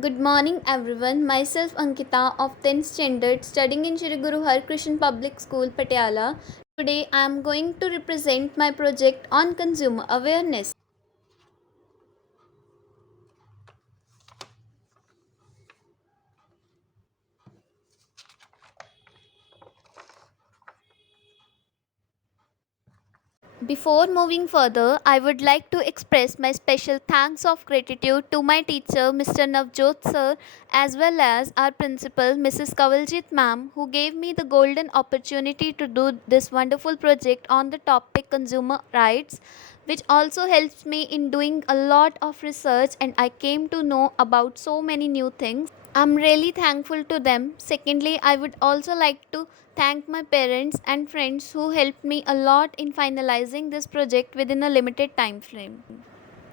Good morning, everyone. Myself Ankita of 10th standard studying in Shri Guru Har Krishan Public School, Patiala. Today I am going to represent my project on consumer awareness. Before moving further, I would like to express my special thanks of gratitude to my teacher, Mr. Navjot sir, as well as our principal, Mrs. Kawaljit ma'am, who gave me the golden opportunity to do this wonderful project on the topic consumer rights, which also helps me in doing a lot of research and I came to know about so many new things. I'm really thankful to them. Secondly, I would also like to thank my parents and friends who helped me a lot in finalizing this project within a limited time frame.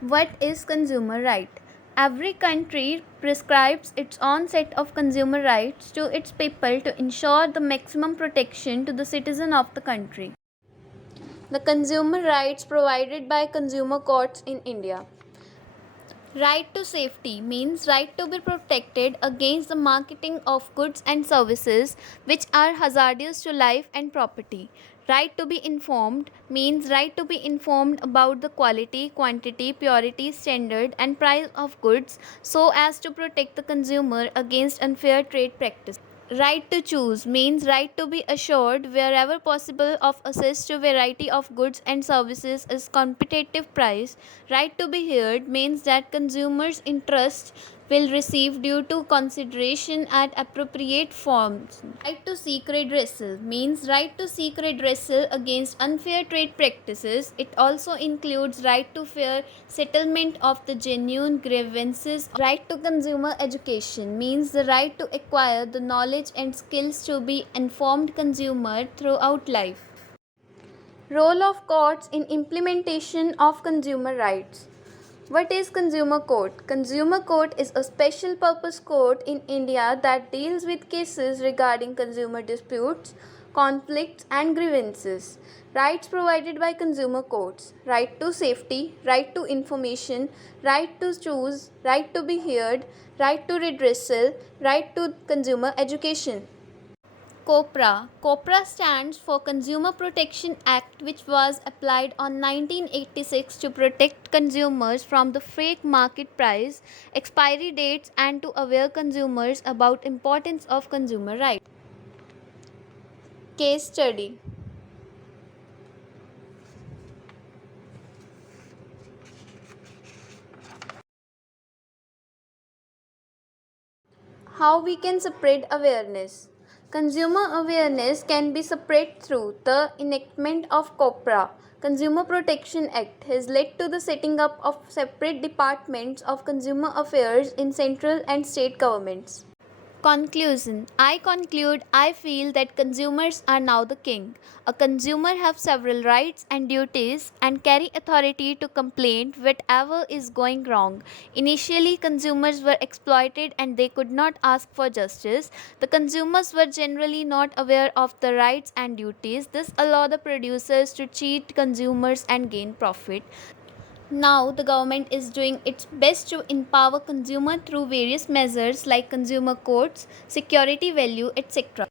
What is consumer right? Every country prescribes its own set of consumer rights to its people to ensure the maximum protection to the citizen of the country. The consumer rights provided by consumer courts in India. Right to safety means right to be protected against the marketing of goods and services which are hazardous to life and property. Right to be informed means right to be informed about the quality, quantity, purity, standard and price of goods so as to protect the consumer against unfair trade practices. Right to choose means right to be assured wherever possible of access to variety of goods and services is competitive price. Right to be heard means that consumers' interest will receive due to consideration at appropriate forms. Right to seek redressal means right to seek redressal against unfair trade practices. It also includes right to fair settlement of the genuine grievances. Right to consumer education means the right to acquire the knowledge and skills to be informed consumer throughout life. Role of courts in implementation of consumer rights. What is Consumer Court? Consumer Court is a special purpose court in India that deals with cases regarding consumer disputes, conflicts, and grievances. Rights provided by consumer courts: right to safety, right to information, right to choose, right to be heard, right to redressal, right to consumer education. COPRA. COPRA stands for Consumer Protection Act, which was applied on 1986 to protect consumers from the fake market price, expiry dates and to aware consumers about importance of consumer rights. Case study. How we can spread awareness. Consumer awareness can be spread through the enactment of COPRA. Consumer Protection Act has led to the setting up of separate departments of consumer affairs in central and state governments. Conclusion. I conclude I feel that consumers are now the king. A consumer have several rights and duties and carry authority to complain whatever is going wrong. Initially consumers were exploited and they could not ask for justice. The consumers were generally not aware of the rights and duties. This allowed the producers to cheat consumers and gain profit. Now, the government is doing its best to empower consumer through various measures like consumer courts, security value, etc.